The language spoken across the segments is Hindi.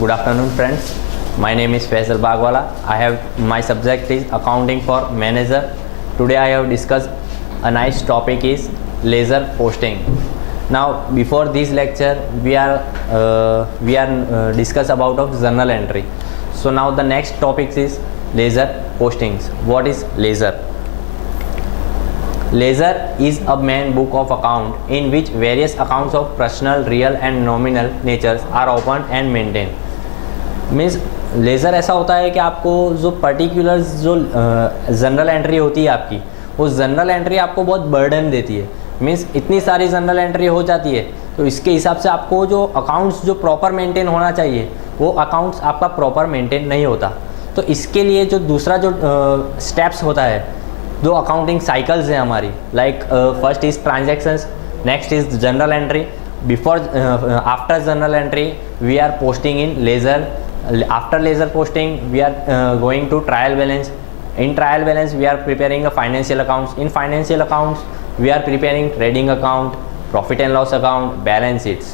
Good afternoon, friends. My name is Faisal Bagwala. My subject is accounting for manager. Today I have discussed a nice topic is laser posting. Now before this lecture we are discuss about of journal entry. So now the next topic is laser postings. What is laser? Laser is a main book of account in which various accounts of personal, real and nominal natures are opened and maintained. Means laser ऐसा होता है कि आपको जो पर्टिकुलर जो जनरल एंट्री होती है आपकी, वो जनरल एंट्री आपको बहुत बर्डन देती है. मीन्स इतनी सारी जनरल एंट्री हो जाती है तो इसके हिसाब से आपको जो अकाउंट्स जो प्रॉपर मेंटेन होना चाहिए वो अकाउंट्स आपका प्रॉपर मेंटेन नहीं होता. तो इसके लिए जो दूसरा जो स्टेप्स होता है, दो अकाउंटिंग साइकिल्स हैं हमारी. Like first is transactions, next is journal entry. Before after journal entry we are posting in ledger. After laser posting we are going to trial balance. In trial balance we are preparing a financial accounts. In financial accounts we are preparing trading account, profit and loss account, balance sheets.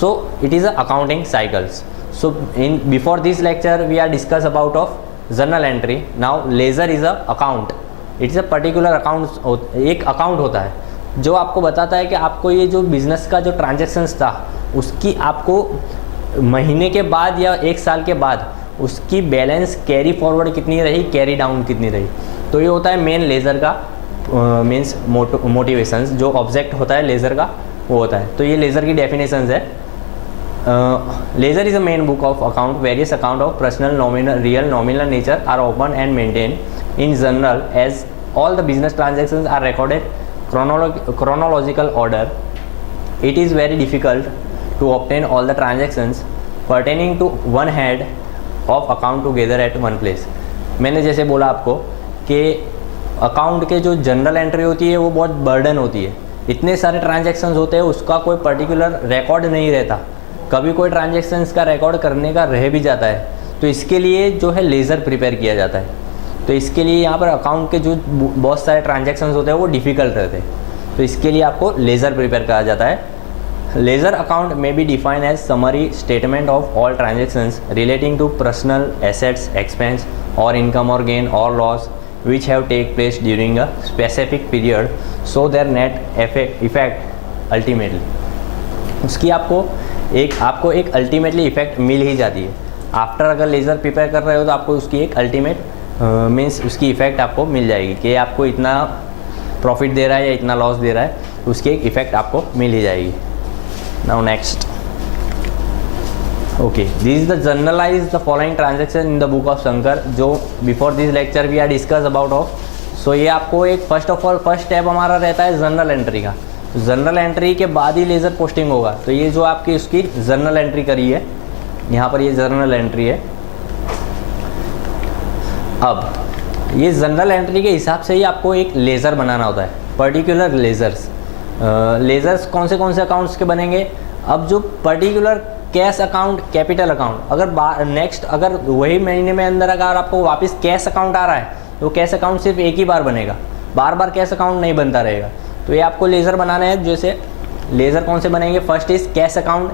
So it is a accounting cycles. So in before this lecture we are discuss about of journal entry. Now laser is a account. It is a particular account. एक account होता है जो आपको बताता है कि आपको ये जो बिजनेस का जो ट्रांजेक्शन्स था उसकी आपको महीने के बाद या एक साल के बाद उसकी बैलेंस कैरी फॉरवर्ड कितनी रही, कैरी डाउन कितनी रही. तो ये होता है मेन लेज़र का मीन्स मोटिवेशंस. जो ऑब्जेक्ट होता है लेज़र का वो होता है. तो ये लेज़र की डेफिनेशंस है. Ledger is a main book of account. Various account of personal, nominal, real, nominal nature are open and maintain in journal as all the business transactions are recorded chronological order. It is very difficult to obtain all the transactions pertaining to one head of account together at one place. मैंने जैसे बोला आपको कि अकाउंट के जो जनरल एंट्री होती है वो बहुत बर्डन होती है. इतने सारे ट्रांजैक्शंस होते हैं, उसका कोई पर्टिकुलर रिकॉर्ड नहीं रहता. कभी कोई ट्रांजैक्शंस का रिकॉर्ड करने का रह भी जाता है तो इसके लिए जो है लेज़र प्रिपेयर किया जाता है. तो इसके लिए यहाँ पर अकाउंट के जो बहुत सारे ट्रांजैक्शंस होते हैं वो डिफ़िकल्ट रहते हैं. तो इसके लिए आपको लेज़र प्रिपेयर करा जाता है. लेज़र अकाउंट में be define as summary statement of all transactions relating to personal assets, expense और इनकम और गेन और loss which have take place during a specific period so their net effect ultimately. उसकी आपको एक अल्टीमेटली इफेक्ट मिल ही जाती है. आफ्टर अगर लेज़र प्रिपेयर कर रहे हो तो आपको उसकी एक अल्टीमेट मीन्स उसकी इफ़ेक्ट आपको मिल जाएगी कि आपको इतना प्रॉफिट दे रहा है या इतना लॉस दे रहा है, तो उसकी एक इफ़ेक्ट आपको मिल ही जाएगी. Now next. Okay, this is the journalise the following transaction in the book of Shankar. जो before this lecture we are discuss about of. So ये आपको एक फर्स्ट स्टेप हमारा रहता है जर्नल एंट्री का. जर्नल एंट्री के बाद ही लेज़र पोस्टिंग होगा. तो ये जो आपकी उसकी जर्नल एंट्री करी है, यहाँ पर ये जर्नल एंट्री है. अब ये जनरल एंट्री के हिसाब से ही आपको एक लेज़र बनाना होता है. पर्टिकुलर लेज़र्स कौन से अकाउंट्स के बनेंगे. अब जो particular cash account, capital account, अगर नेक्स्ट अगर वही महीने में अंदर अगर आपको वापस कैश अकाउंट आ रहा है तो कैश अकाउंट सिर्फ एक ही बार बनेगा, बार बार कैश अकाउंट नहीं बनता रहेगा. तो ये आपको लेज़र बनाना है. जैसे लेज़र कौन से बनेंगे, first is cash account,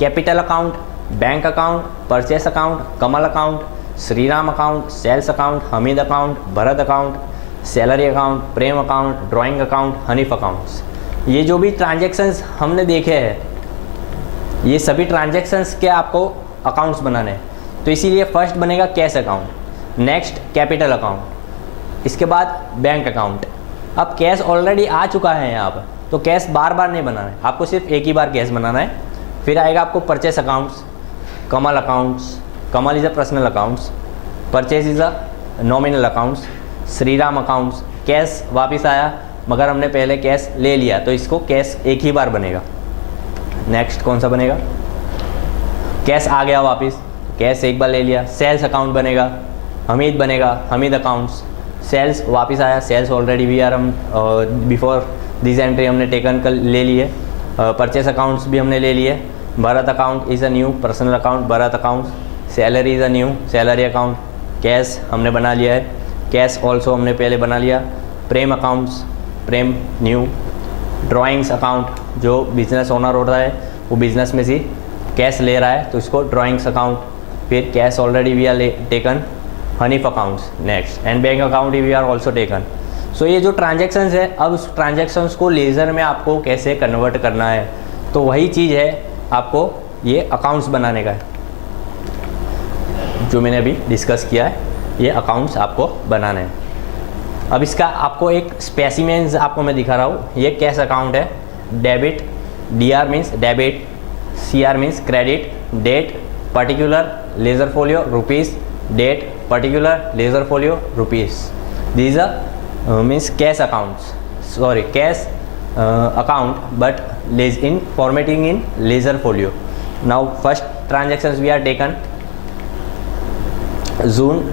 capital account, bank account, purchase account, Kamal account, Shriram account, sales account, Hamid account, Bharat account, salary account, Prem account, drawing account, Hanif accounts. ये जो भी ट्रांजैक्शंस हमने देखे हैं ये सभी ट्रांजैक्शंस के आपको अकाउंट्स बनाने हैं. तो इसीलिए फर्स्ट बनेगा cash account, next capital account, इसके बाद बैंक अकाउंट. अब कैश ऑलरेडी आ चुका है यहाँ पर तो कैश बार बार नहीं बनाना है, आपको सिर्फ एक ही बार कैश बनाना है. फिर आएगा आपको purchase accounts, Kamal accounts. Kamal is a personal accounts, purchase is a nominal accounts, Shriram accounts. Cash वापस आया मगर हमने पहले कैश ले लिया तो इसको कैश एक ही बार बनेगा. नेक्स्ट कौन सा बनेगा, कैश आ गया वापस, कैश एक बार ले लिया, सेल्स अकाउंट बनेगा. हमीद बनेगा, हमीद अकाउंट्स. सेल्स वापस आया, सेल्स ऑलरेडी वी आर हम बिफोर दिस एंट्री हमने टेकन कर ले लिए. परचेस अकाउंट्स भी हमने ले लिए. Bharat account is a new personal account, Bharat accounts. Salary is a new salary account. Cash हमने बना लिया है, कैश ऑल्सो हमने पहले बना लिया. प्रेम अकाउंट्स, प्रेम न्यू. ड्राइंग्स अकाउंट जो बिजनेस ओनर होता है वो बिजनेस में से कैश ले रहा है तो इसको ड्राइंग्स अकाउंट. फिर cash already we are taken, Hanif accounts next, and bank account we are also taken. So ये जो ट्रांजेक्शन्स है, अब उस ट्रांजेक्शन्स को लेज़र में आपको कैसे कन्वर्ट करना है, तो वही चीज़ है आपको ये अकाउंट्स बनाने का है, जो मैंने अभी डिस्कस किया है, ये अकाउंट्स आपको बनाने हैं। अब इसका आपको एक स्पेसिमेंस आपको मैं दिखा रहा हूँ। ये कैश अकाउंट है, debit, DR means debit, CR means credit, date particular ledger folio rupees, date particular ledger folio rupees, these are means cash accounts, sorry cash account but in formatting in laser folio. Now first transactions we are taken June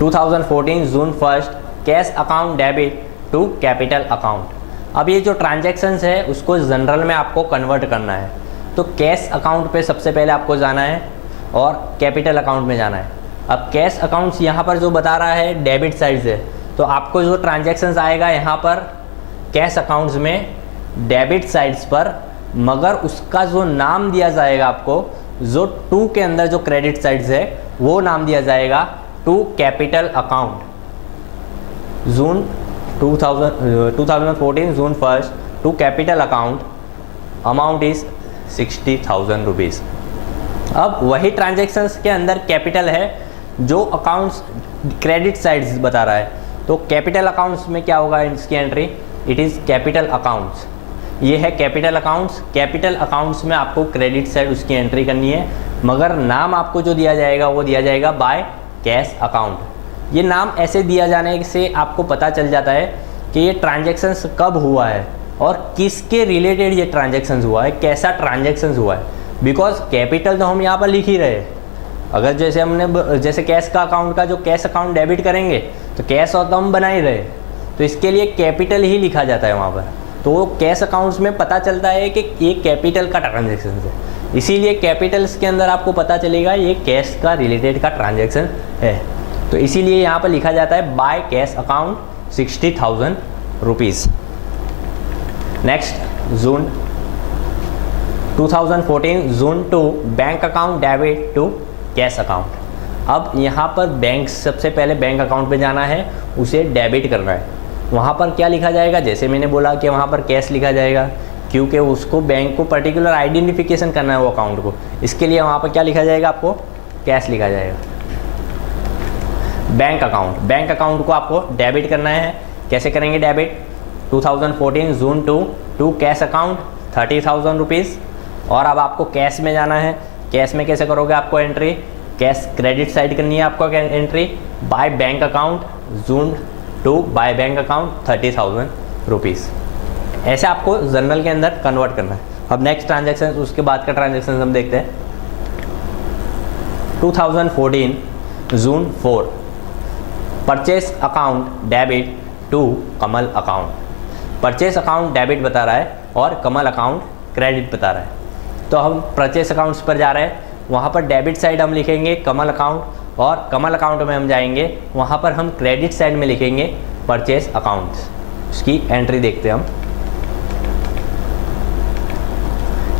2014 June 1st cash account debit to capital account. अब ये जो ट्रांजैक्शंस है उसको जनरल में आपको कन्वर्ट करना है, तो कैश अकाउंट पे सबसे पहले आपको जाना है और कैपिटल अकाउंट में जाना है। अब कैश अकाउंट्स यहाँ पर जो बता रहा है डेबिट साइड से, तो आपको जो ट्रांजैक्शंस आएगा यहाँ पर कैश अकाउंट्स में डेबिट साइड्स पर, मगर उसका जो नाम दिया जाएगा आपको, जो टू के अंदर जो क्रेडिट साइड्स है वो नाम दिया जाएगा to capital account. June 2014 June 1st to capital account, amount is 60,000 rupees. अब वही ट्रांजैक्शंस के अंदर कैपिटल है जो अकाउंट्स क्रेडिट साइड्स बता रहा है, तो कैपिटल अकाउंट्स में क्या होगा इसकी entry, it is capital accounts. ये है कैपिटल अकाउंट्स। कैपिटल अकाउंट्स में आपको क्रेडिट साइड उसकी एंट्री करनी है, मगर नाम आपको जो दिया जाएगा वो दिया जाएगा बाय कैश अकाउंट। ये नाम ऐसे दिया जाने से आपको पता चल जाता है कि ये ट्रांजैक्शंस कब हुआ है और किसके रिलेटेड ये ट्रांजैक्शंस हुआ है, कैसा ट्रांजैक्शंस हुआ है। बिकॉज कैपिटल तो हम यहाँ पर लिख ही रहे हैं। अगर जैसे हमने जैसे कैश का अकाउंट का जो कैश अकाउंट डेबिट करेंगे तो कैश और तो हम बना ही रहे, तो इसके लिए कैपिटल ही लिखा जाता है वहाँ पर। तो कैश अकाउंट्स में पता चलता है कि ये कैपिटल का ट्रांजैक्शन है, इसीलिए कैपिटल्स के अंदर आपको पता चलेगा ये कैश का रिलेटेड का ट्रांजैक्शन है। तो इसीलिए यहाँ पर लिखा जाता है by cash account 60,000 rupees. Next June 2014 June to bank account debit to cash account. अब यहाँ पर बैंक, सबसे पहले बैंक अकाउंट पे जाना है, उसे डेबिट करना है। वहाँ पर क्या लिखा जाएगा, जैसे मैंने बोला कि वहाँ पर कैश लिखा जाएगा, क्योंकि उसको बैंक को पर्टिकुलर आइडेंटिफिकेशन करना है वो अकाउंट को, इसके लिए वहाँ पर क्या लिखा जाएगा, आपको कैश लिखा जाएगा। बैंक अकाउंट को आपको डेबिट करना है। कैसे करेंगे debit, 2014 June to cash account 30,000 rupees. और अब आपको कैश में जाना है। कैश में कैसे करोगे, आपको एंट्री कैश क्रेडिट साइड करनी है, आपको entry by bank account June to by bank account 30,000 rupees. ऐसे आपको जनरल के अंदर कन्वर्ट करना है। अब नेक्स्ट ट्रांजैक्शन, उसके बाद का ट्रांजैक्शन हम देखते हैं। 2014 June 4 purchase account debit to Kamal account. Purchase account debit बता रहा है और कमल अकाउंट क्रेडिट बता रहा है। तो हम परचेस अकाउंट्स पर जा रहे हैं, वहाँ पर डेबिट साइड हम लिखेंगे कमल अकाउंट, और कमल अकाउंट में हम जाएंगे, वहाँ पर हम क्रेडिट साइड में लिखेंगे परचेस अकाउंट्स। उसकी एंट्री देखते हैं हम।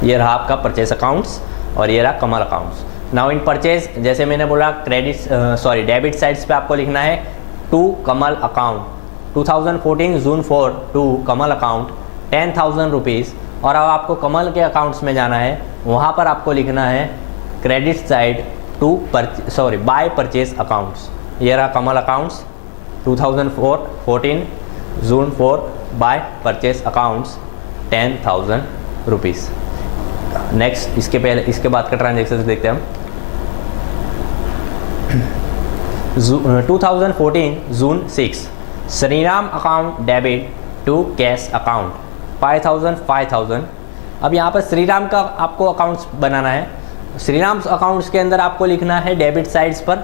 ये रहा आपका परचेस अकाउंट्स और ये रहा Kamal accounts. Now in purchase, जैसे मैंने बोला डेबिट साइड्स पे आपको लिखना है to Kamal account 2014 June 4 to Kamal account 10,000 rupees. और अब आपको कमल के अकाउंट्स में जाना है, वहाँ पर आपको लिखना है credit side to by purchase accounts. ये रहा Kamal accounts 2014 June 4 by purchase accounts 10,000 rupees. Next, इसके बाद का ट्रांजेक्शन देखते हैं हम। 2014 June 6 Shriram account debit to cash account 5,000। अब यहाँ पर श्रीराम का आपको अकाउंट्स बनाना है। श्रीराम अकाउंट्स के अंदर आपको लिखना है डेबिट साइड्स पर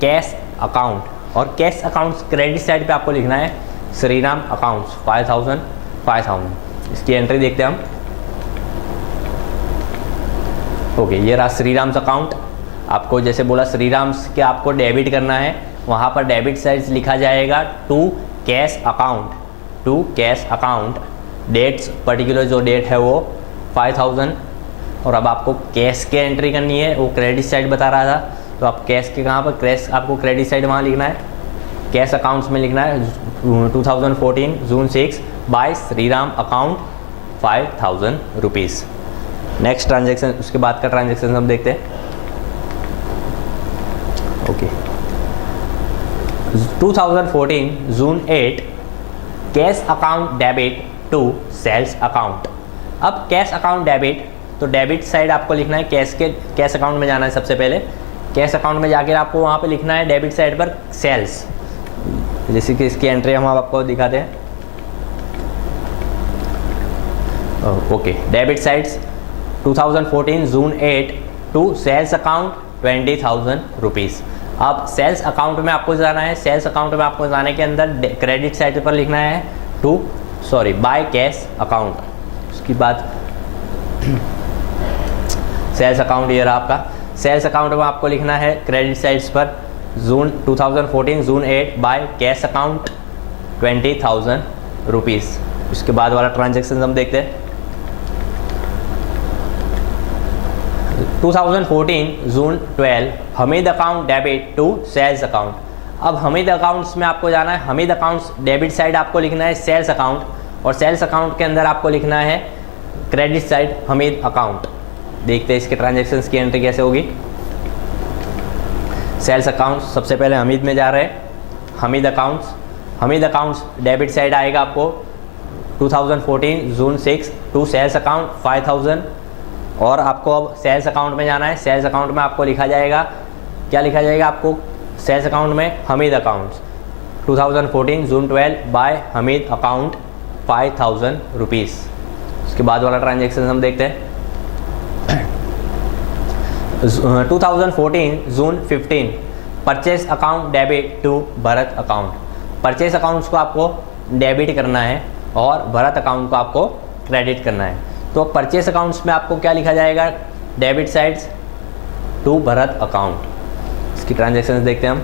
कैश अकाउंट, और कैश अकाउंट्स क्रेडिट साइड पे आपको लिखना है श्रीराम अकाउंट्स 5,000। इसकी एंट्री देखते हैं हम। ओके, ये रहा श्रीराम्स अकाउंट। आपको जैसे बोला श्रीराम्स के आपको डेबिट करना है, वहाँ पर डेबिट साइड्स लिखा जाएगा to cash account, dates particular जो डेट है वो 5,000। और अब आपको कैश के एंट्री करनी है, वो क्रेडिट साइड बता रहा था, तो आप कैश के कहाँ पर कैश आपको क्रेडिट साइड वहाँ लिखना है, कैश अकाउंट्स में लिखना है 2014 June 6 by Shriram account 5000 rupees. Next transaction, उसके बाद का ट्रांजेक्शन हम देखते हैं। Okay 2014 June 8 cash account debit to sales account. अब कैश अकाउंट डेबिट, तो डेबिट साइड आपको लिखना है, कैश अकाउंट में जाना है सबसे पहले। कैश अकाउंट में जाकर आपको वहाँ पे लिखना है डेबिट साइड पर सेल्स, जैसे कि इसकी एंट्री हम आपको दिखाते हैं। Okay debit sides 2014 June 8 to sales account 20,000 rupees. अब सेल्स अकाउंट में आपको जाना है, सेल्स अकाउंट में आपको जाने के अंदर क्रेडिट साइड पर लिखना है बाय कैश अकाउंट। उसके बाद सेल्स अकाउंट ये रहा आपका, सेल्स अकाउंट में आपको लिखना है क्रेडिट साइड्स पर 2014 June 8 by cash account 20,000 rupees. उसके बाद वाला ट्रांजेक्शन हम देखते हैं। 2014 June 12 Hamid account debit to sales account. अब हमीद अकाउंट्स में आपको जाना है, हमीद अकाउंट्स डेबिट साइड आपको लिखना है सेल्स अकाउंट, और सेल्स अकाउंट के अंदर आपको लिखना है क्रेडिट साइड हमीद अकाउंट। देखते हैं इसके ट्रांजेक्शन्स की एंट्री कैसे होगी। सेल्स अकाउंट सबसे पहले हमीद में जा रहे हैं, हमीद अकाउंट्स डेबिट साइड आएगा आपको 2014 जून 6 टू सेल्स अकाउंट 5000, और आपको अब सेल्स अकाउंट में जाना है। सेल्स अकाउंट में आपको लिखा जाएगा, क्या लिखा जाएगा आपको सेल्स अकाउंट में, Hamid accounts 2014 June 12 by Hamid account 5000 rupees. उसके बाद वाला ट्रांजेक्शन हम देखते हैं। 2014 June 15 purchase account debit to Bharat account. Purchase accounts को आपको डेबिट करना है और भरत अकाउंट को आपको क्रेडिट करना है। तो परचेस अकाउंट्स में आपको क्या लिखा जाएगा, debit sides to Bharat account. इसकी ट्रांजेक्शन्स देखते हैं हम।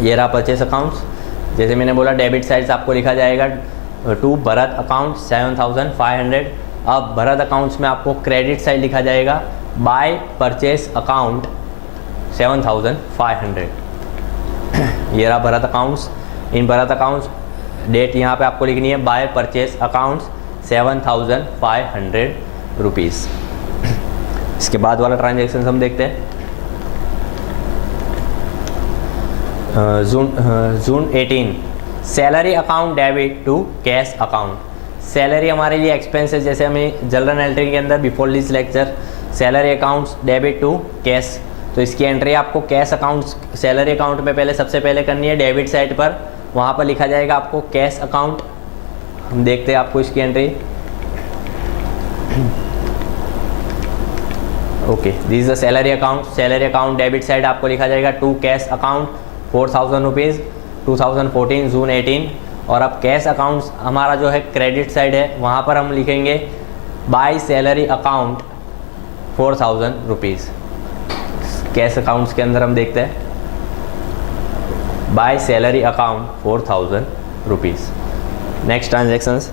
ये रहा परचेस अकाउंट्स, जैसे मैंने बोला डेबिट साइड्स आपको लिखा जाएगा टू भरत अकाउंट 7500। अब भरत अकाउंट्स में आपको क्रेडिट साइड लिखा जाएगा बाय परचेस अकाउंट 7500। ये रहा भरत अकाउंट्स। इन भरत अकाउंट्स डेट यहाँ पे आपको लिखनी है बाय परचेस अकाउंट्स 7500 रुपीज़। इसके बाद वाला ट्रांजेक्शन हम देखते हैं। June 18 salary account debit to cash account. Salary हमारे लिए एक्सपेंस है, जैसे हमें जनरल एंट्री के अंदर before this lecture salary accounts debit to cash, तो इसकी एंट्री आपको कैश अकाउंट्स सैलरी अकाउंट में पहले सबसे पहले करनी है डेबिट साइड पर, वहाँ पर लिखा जाएगा आपको कैश अकाउंट। हम देखते हैं आपको इसकी entry. Okay this is the salary account. Salary account debit side आपको लिखा जाएगा टू कैश अकाउंट 4000 रुपीज़ 2014 जून 18। और अब कैश अकाउंट्स हमारा जो है क्रेडिट साइड है, वहाँ पर हम लिखेंगे by salary account 4000 rupees. Cash accounts के अंदर हम देखते हैं by salary account 4000 rupees. Next transactions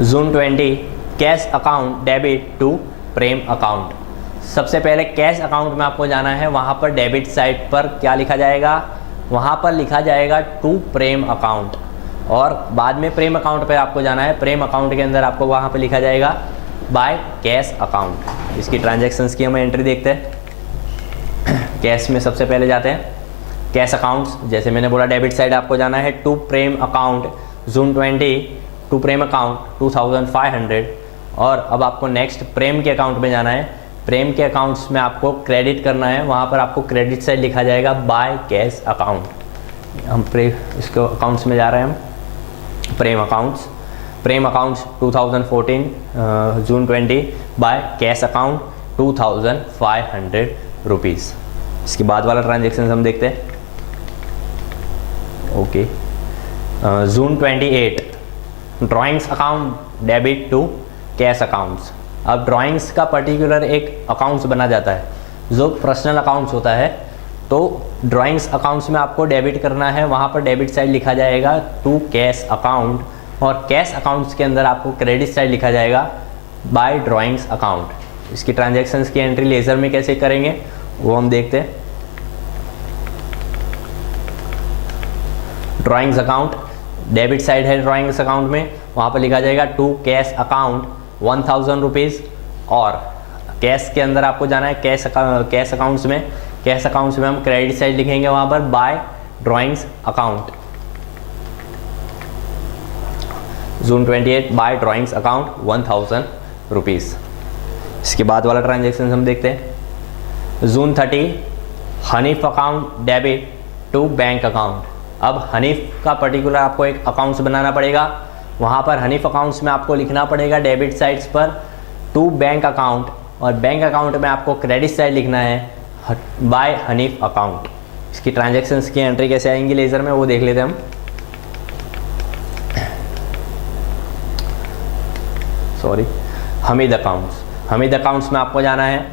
June 20 cash account debit to Prem account. सबसे पहले कैश अकाउंट में आपको जाना है, वहाँ पर डेबिट साइड पर क्या लिखा जाएगा, वहाँ पर लिखा जाएगा टू प्रेम अकाउंट, और बाद में प्रेम अकाउंट पर आपको जाना है। प्रेम अकाउंट के अंदर आपको वहाँ पर लिखा जाएगा बाय कैश अकाउंट। इसकी ट्रांजेक्शन्स की हम एंट्री देखते हैं। कैश में सबसे पहले जाते हैं कैश अकाउंट्स, जैसे मैंने बोला डेबिट साइड आपको जाना है to Prem account June 20 to Prem account 2500। और अब आपको नेक्स्ट प्रेम के अकाउंट में जाना है। प्रेम के अकाउंट्स में आपको क्रेडिट करना है, वहाँ पर आपको क्रेडिट साइड लिखा जाएगा बाय कैश अकाउंट। हम इसको अकाउंट्स में जा रहे हैं हम। Prem accounts 2014 June 20 by cash account 2500 rupees. इसके बाद वाला ट्रांजेक्शन हम देखते हैं। Okay June 28 drawings account debit to cash accounts. अब ड्राइंग्स का पर्टिकुलर एक अकाउंट्स बना जाता है जो पर्सनल अकाउंट्स होता है, तो ड्राइंग्स अकाउंट्स में आपको डेबिट करना है, वहाँ पर डेबिट साइड लिखा जाएगा टू कैश अकाउंट, और कैश अकाउंट्स के अंदर आपको क्रेडिट साइड लिखा जाएगा बाय ड्राइंग्स अकाउंट। इसकी ट्रांजैक्शंस की एंट्री लेज़र में कैसे करेंगे वो हम देखते हैं। ड्राइंग्स अकाउंट, डेबिट साइड है ड्राइंग्स अकाउंट में, वहाँ पर लिखा जाएगा टू कैश अकाउंट 1000 रुपीज़, और कैश के अंदर आपको जाना है कैश अकाउंट्स में। कैश अकाउंट्स में हम क्रेडिट साइड लिखेंगे वहाँ पर bye drawings account, June 28 by drawings account 1000 rupees. इसके बाद वाला ट्रांजेक्शन हम देखते हैं। June 30 Hanif account debit to bank account. अब हनीफ का पर्टिकुलर आपको एक अकाउंट्स बनाना पड़ेगा, वहाँ पर हनीफ अकाउंट्स में आपको लिखना पड़ेगा डेबिट साइड्स पर टू बैंक अकाउंट, और बैंक अकाउंट में आपको क्रेडिट साइड लिखना है बाय हनीफ अकाउंट। इसकी ट्रांजैक्शंस की एंट्री कैसे आएंगी लेज़र में वो देख लेते हैं हम। सॉरी, हमीद अकाउंट्स में आपको जाना है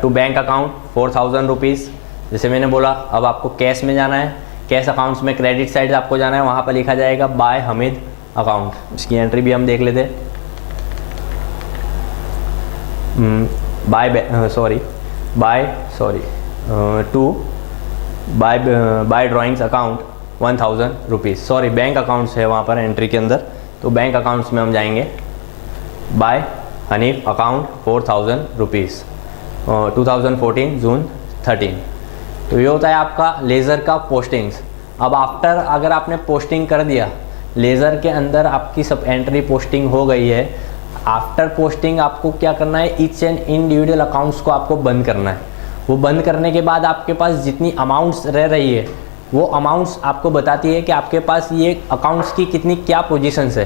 टू बैंक अकाउंट 4000 रुपीज़, जैसे मैंने बोला। अब आपको कैश में जाना है, कैश अकाउंट्स में क्रेडिट साइड आपको जाना है, वहाँ पर लिखा जाएगा बाय हमीद अकाउंट। इसकी एंट्री भी हम देख लेते हैं। By drawings account 1000 rupees. Sorry, bank accounts है वहाँ पर एंट्री के अंदर, तो बैंक अकाउंट्स में हम जाएंगे बाय हनीफ अकाउंट 4000 रुपीज़, 2014 जून 13। तो ये होता है आपका लेज़र का पोस्टिंग्स। अब आफ्टर अगर आपने पोस्टिंग कर दिया, लेज़र के अंदर आपकी सब एंट्री पोस्टिंग हो गई है, आफ्टर पोस्टिंग आपको क्या करना है, ईच एंड इंडिविजुअल अकाउंट्स को आपको बंद करना है। वो बंद करने के बाद आपके पास जितनी अमाउंट्स रह रही है वो अमाउंट्स आपको बताती है कि आपके पास ये अकाउंट्स की कितनी क्या पोजीशंस है।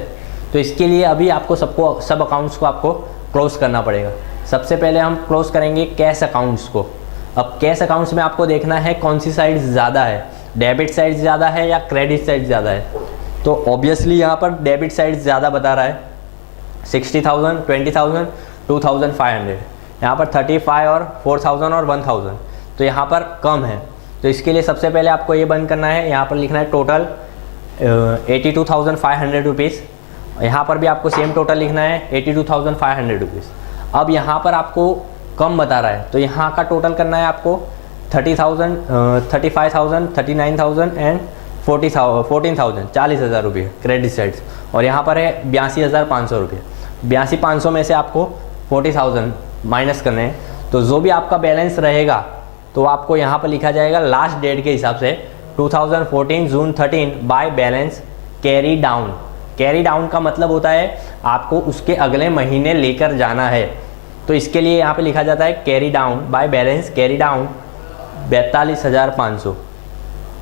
तो इसके लिए अभी आपको सब अकाउंट्स को आपको क्लोज करना पड़ेगा। सबसे पहले हम क्लोज करेंगे कैश अकाउंट्स को। अब कैश अकाउंट्स में आपको देखना है कौन सी साइड ज़्यादा है, डेबिट साइड ज़्यादा है या क्रेडिट साइड ज़्यादा है। तो ऑब्वियसली यहाँ पर डेबिट साइड ज़्यादा बता रहा है, 60,000, 20,000, 2,500। यहाँ पर 35 और 4,000 और 1,000, तो यहाँ पर कम है। तो इसके लिए सबसे पहले आपको ये बंद करना है, यहाँ पर लिखना है टोटल 82,500 रुपीज़। यहाँ पर भी आपको सेम टोटल लिखना है 82,500 रुपीज़। अब यहाँ पर आपको कम बता रहा है, तो यहाँ का टोटल करना है आपको 30,000, 35,000, 39,000 एंड 14,000, 40,000 रुपये क्रेडिट साइड्स, और यहाँ पर है 82,500 रुपये। 82,500 में से आपको 40,000 माइनस करने हैं, तो जो भी आपका बैलेंस रहेगा तो आपको यहाँ पर लिखा जाएगा लास्ट डेट के हिसाब से 2014 जून 13 by balance carry down. Carry down का मतलब होता है आपको उसके अगले महीने लेकर जाना है, तो इसके लिए यहाँ पे लिखा जाता है carry down by balance carry down 42,500,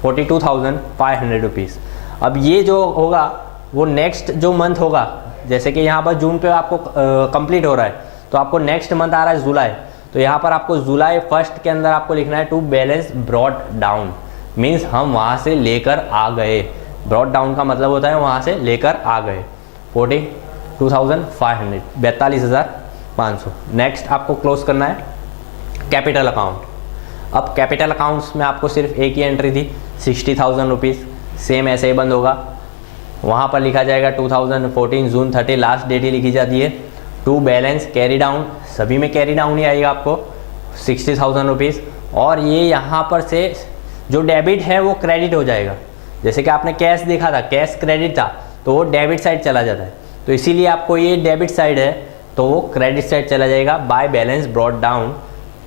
42,500 rupees. अब ये जो होगा वो नेक्स्ट जो मंथ होगा, जैसे कि यहाँ पर जून पे आपको कंप्लीट हो रहा है, तो आपको नेक्स्ट मंथ आ रहा है जुलाई, तो यहाँ पर आपको जुलाई 1 के अंदर आपको लिखना है to balance brought down, means हम वहाँ से लेकर आ गए। ब्रॉट डाउन का मतलब होता है वहाँ से लेकर आ गए। 42,500, 42,500। नेक्स्ट आपको क्लोज करना है कैपिटल अकाउंट। अब कैपिटल अकाउंट्स में आपको सिर्फ एक ही एंट्री थी 60,000 रुपीज़, सेम ऐसे ही बंद होगा। वहाँ पर लिखा जाएगा 2014 जून 30 लास्ट डेट ही लिखी जाती है। टू बैलेंस कैरी डाउन, सभी में कैरी डाउन ही आएगा आपको 60,000 रुपीज़, और ये यहाँ पर से जो डेबिट है वो क्रेडिट हो जाएगा। जैसे कि आपने कैश देखा था, कैश क्रेडिट था तो वो डेबिट साइड चला जाता है, तो इसीलिए आपको ये डेबिट साइड है तो वो क्रेडिट साइड चला जाएगा। By balance brought down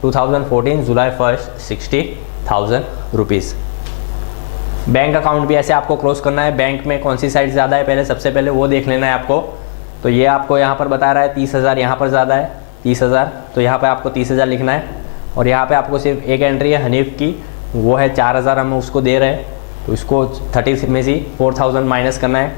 2014 July 1 60,000 rupees. Bank account भी ऐसे आपको क्लोज करना है। बैंक में कौन सी साइड ज़्यादा है पहले सबसे पहले वो देख लेना है आपको। तो ये आपको यहाँ पर बता रहा है 30,000, यहाँ पर ज़्यादा है 30,000, तो यहाँ पे आपको 30,000 लिखना है। और यहाँ पे आपको सिर्फ एक एंट्री है हनीफ की, वो है 4,000 हम उसको दे रहे हैं, तो इसको 30 में से 4,000 माइनस करना है,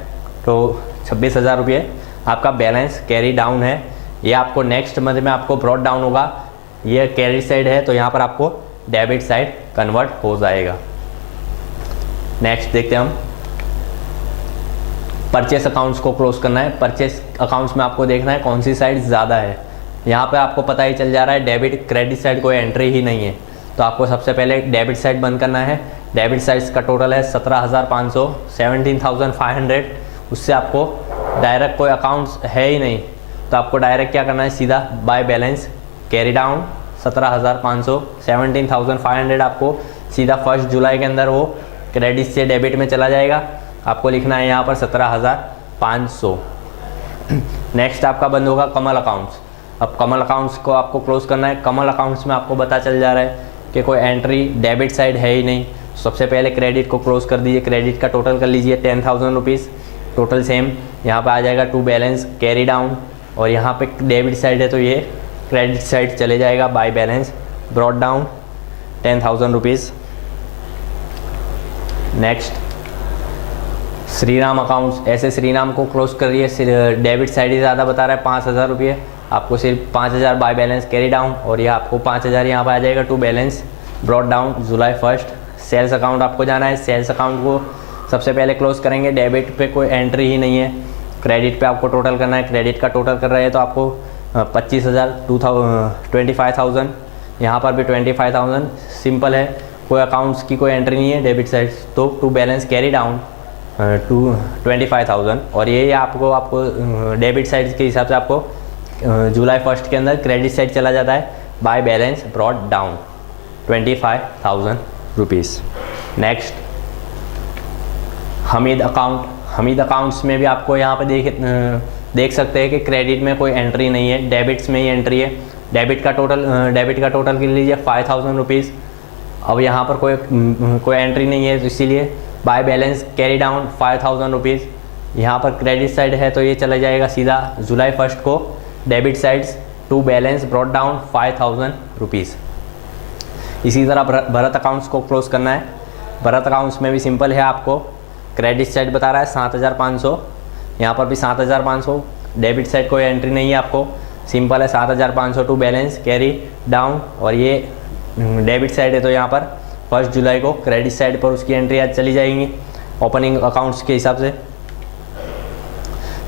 तो 26,000 रुपये आपका बैलेंस कैरी डाउन है। ये आपको नेक्स्ट मंथ में आपको ब्रॉट डाउन होगा। ये कैरी साइड है तो यहाँ पर आपको डेबिट साइड कन्वर्ट हो जाएगा। नेक्स्ट देखते हैं हम, परचेस अकाउंट्स को क्लोज करना है। परचेस अकाउंट्स में आपको देखना है कौन सी साइड ज़्यादा है। यहाँ पे आपको पता ही चल जा रहा है डेबिट क्रेडिट साइड कोई एंट्री ही नहीं है, तो आपको सबसे पहले डेबिट साइड बंद करना है। डेबिट साइड का टोटल है 17,500, 17,500। उससे आपको डायरेक्ट कोई अकाउंट्स है ही नहीं, तो आपको डायरेक्ट क्या करना है, सीधा बाय बैलेंस कैरी डाउन 17,500, 17,500 आपको सीधा 1 जुलाई के अंदर वो क्रेडिट से डेबिट में चला जाएगा। आपको लिखना है यहाँ पर 17,500। नेक्स्ट आपका बंद होगा कमल अकाउंट्स। अब कमल अकाउंट्स को आपको क्लोज करना है। कमल अकाउंट्स में आपको पता चल जा रहा है कि कोई एंट्री डेबिट साइड है ही नहीं। सबसे पहले क्रेडिट को क्लोज कर दीजिए। क्रेडिट का टोटल कर लीजिए 10,000 रुपीज़, टोटल सेम यहाँ पे आ जाएगा टू बैलेंस कैरी डाउन, और यहाँ पे डेबिट साइड है तो ये क्रेडिट साइड चले जाएगा by balance brought down 10,000 rupees. Next Shriram accounts, ऐसे श्रीराम को क्लोज करिए। डेबिट साइड ही ज़्यादा बता रहा है 5,000 रुपये, आपको सिर्फ 5,000 बाय बैलेंस कैरी डाउन, और ये आपको 5,000 यहाँ पर आ जाएगा to balance brought down July 1। Sales account आपको जाना है। सेल्स अकाउंट को सबसे पहले क्लोज करेंगे। डेबिट पे कोई एंट्री ही नहीं है, क्रेडिट पे आपको टोटल करना है। क्रेडिट का टोटल कर रहे हैं तो आपको 25,000 25,000, यहाँ पर भी 25,000 सिंपल है। कोई अकाउंट्स की कोई एंट्री नहीं है डेबिट साइड, तो to balance carry down to 25,000, और ये आपको डेबिट साइड के हिसाब से आपको जुलाई 1 के अंदर क्रेडिट साइड चला जाता है by balance brought down 25,000 rupees. Next Hamid account. Hamid accounts में भी आपको यहाँ पे देख सकते हैं कि क्रेडिट में कोई एंट्री नहीं है, डेबिट्स में ही एंट्री है। डेबिट का टोटल कर लीजिए 5,000 रुपीज़। अब यहाँ पर कोई एंट्री नहीं है, तो इसीलिए by balance carry down 5,000 rupees. यहाँ पर क्रेडिट साइड है तो ये चला जाएगा सीधा जुलाई 1 को debit sides to balance brought down 5,000 rupees. इसी तरह भरत अकाउंट्स को क्लोज करना है। भरत अकाउंट्स में भी सिंपल है, आपको क्रेडिट साइड बता रहा है 7,500, यहाँ पर भी 7,500, डेबिट साइड कोई एंट्री नहीं है, आपको सिंपल है 7,500 टू बैलेंस कैरी डाउन, और ये डेबिट साइड है तो यहाँ पर 1 जुलाई को क्रेडिट साइड पर उसकी एंट्री आज चली जाएंगी ओपनिंग अकाउंट्स के हिसाब से।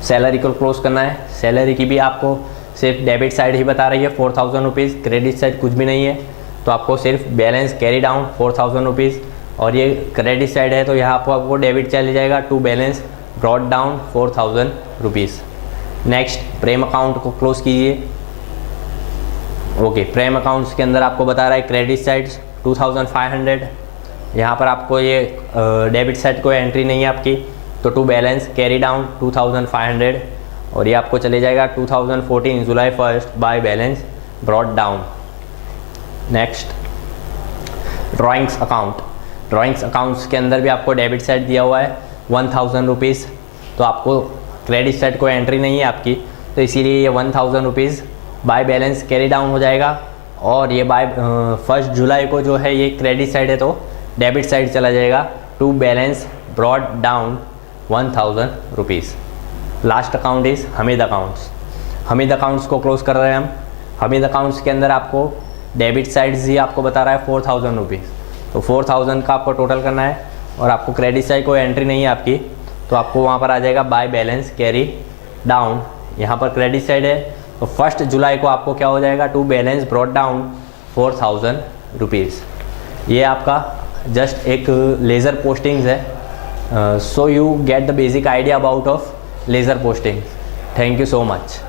सैलरी को क्लोज करना है। सैलरी की भी आपको सिर्फ डेबिट साइड ही बता रही है 4,000 रुपीज़, क्रेडिट साइड कुछ भी नहीं है, तो आपको सिर्फ बैलेंस कैरी डाउन 4,000 रुपीज़, और ये क्रेडिट साइड है तो यहाँ आपको डेबिट चले जाएगा to balance brought down 4,000 rupees. Next Prem account को क्लोज कीजिए। ओके, प्रेम अकाउंट्स के अंदर आपको बता रहा है क्रेडिट साइड्स 2,500, यहाँ पर आपको ये डेबिट साइड कोई एंट्री नहीं है आपकी, तो टू बैलेंस कैरी डाउन 2,500, और ये आपको चले जाएगा 2014 जुलाई 1 by balance brought down. Next drawings account. Drawings accounts के अंदर भी आपको डेबिट साइड दिया हुआ है 1,000 रुपीज़, तो आपको क्रेडिट साइड कोई एंट्री नहीं है आपकी, तो इसीलिए ये 1,000 rupees by balance carry down हो जाएगा, और ये बाय 1 जुलाई को जो है ये क्रेडिट साइड है तो डेबिट साइड चला जाएगा to balance brought down 1,000 rupees. Last account is Hamid accounts. Hamid accounts को क्लोज कर रहे हैं हम। हमीद अकाउंट्स के अंदर आपको डेबिट साइड्स ही आपको बता रहा है 4,000 रुपीज़, तो 4,000 का आपको टोटल करना है, और आपको क्रेडिट साइड कोई एंट्री नहीं है आपकी, तो आपको वहाँ पर आ जाएगा बाय बैलेंस कैरी डाउन। यहाँ पर क्रेडिट साइड है तो 1 जुलाई को आपको क्या हो जाएगा to balance brought down 4,000 rupees. ये आपका जस्ट एक लेज़र पोस्टिंग्स है, so you get the basic idea about of ledger posting. Thank you so much.